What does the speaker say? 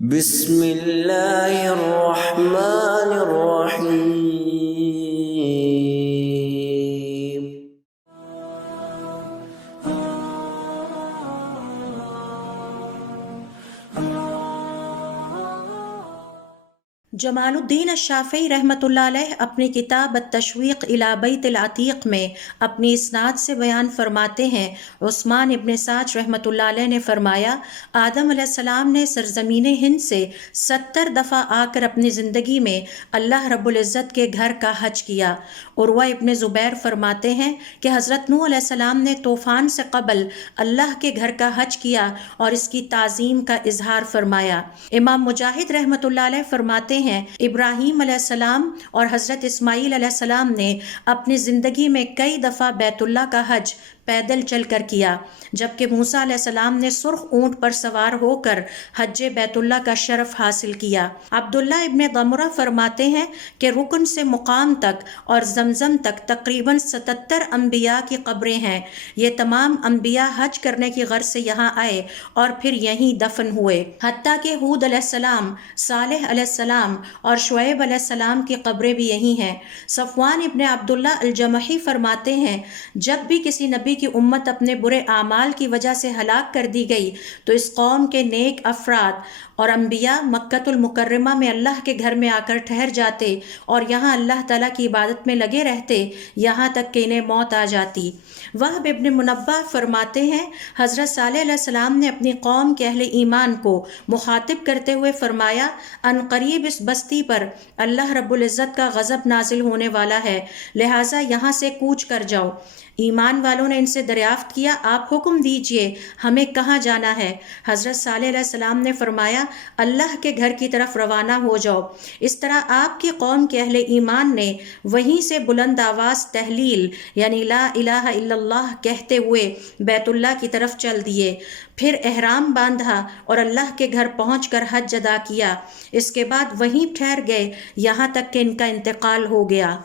بسم اللہ الرحمن الرحیم۔ جمال الدین الشافعی رحمۃ اللہ علیہ اپنی کتاب التشویق الی بیت العتیق میں اپنی اسناد سے بیان فرماتے ہیں، عثمان ابن سعد رحمۃ اللہ علیہ نے فرمایا، آدم علیہ السلام نے سرزمین ہند سے 70 دفعہ آ کر اپنی زندگی میں اللہ رب العزت کے گھر کا حج کیا۔ عروہ ابن زبیر فرماتے ہیں کہ حضرت نوح علیہ السلام نے طوفان سے قبل اللہ کے گھر کا حج کیا اور اس کی تعظیم کا اظہار فرمایا۔ امام مجاہد رحمۃ اللہ علیہ فرماتے ہیں، ابراہیم علیہ السلام اور حضرت اسماعیل علیہ السلام نے اپنی زندگی میں کئی دفعہ بیت اللہ کا حج پیدل چل کر کیا، جبکہ موسیٰ علیہ السلام نے سرخ اونٹ پر سوار ہو کر حج بیت اللہ کا شرف حاصل کیا۔ عبداللہ ابن ضمرہ فرماتے ہیں کہ رکن سے مقام تک اور زمزم تک تقریباً 77 انبیاء کی قبریں ہیں۔ یہ تمام انبیاء حج کرنے کی غرض سے یہاں آئے اور پھر یہیں دفن ہوئے، حتیٰ کہ ہود علیہ السلام، صالح علیہ السلام اور شعیب علیہ السلام کی قبریں بھی یہی ہیں۔ صفوان ابن عبداللہ الجمحی فرماتے ہیں، جب بھی کسی نبی کی امت اپنے برے اعمال کی وجہ سے ہلاک کر دی گئی تو اس قوم کے نیک افراد اور انبیاء مکۃ المکرمہ میں اللہ کے گھر میں آ کر ٹھہر جاتے اور یہاں اللہ تعالیٰ کی عبادت میں لگے رہتے یہاں تک کہ انہیں موت آ جاتی۔ وہب ابن منبہ فرماتے ہیں، حضرت صالح علیہ السلام نے اپنی قوم کے اہل ایمان کو مخاطب کرتے ہوئے فرمایا، ان قریب اس بستی پر اللہ رب العزت کا غضب نازل ہونے والا ہے، لہٰذا یہاں سے کوچ کر جاؤ۔ ایمان والوں نے ان سے دریافت کیا، آپ حکم دیجئے ہمیں کہاں جانا ہے؟ حضرت صالح علیہ السلام نے فرمایا، اللہ کے گھر کی طرف روانہ ہو جاؤ۔ اس طرح آپ کی قوم کے اہل ایمان نے وہیں سے بلند آواز تحلیل یعنی لا الہ الا اللہ کہتے ہوئے بیت اللہ کی طرف چل دیے، پھر احرام باندھا اور اللہ کے گھر پہنچ کر حج ادا کیا۔ اس کے بعد وہیں ٹھہر گئے یہاں تک کہ ان کا انتقال ہو گیا۔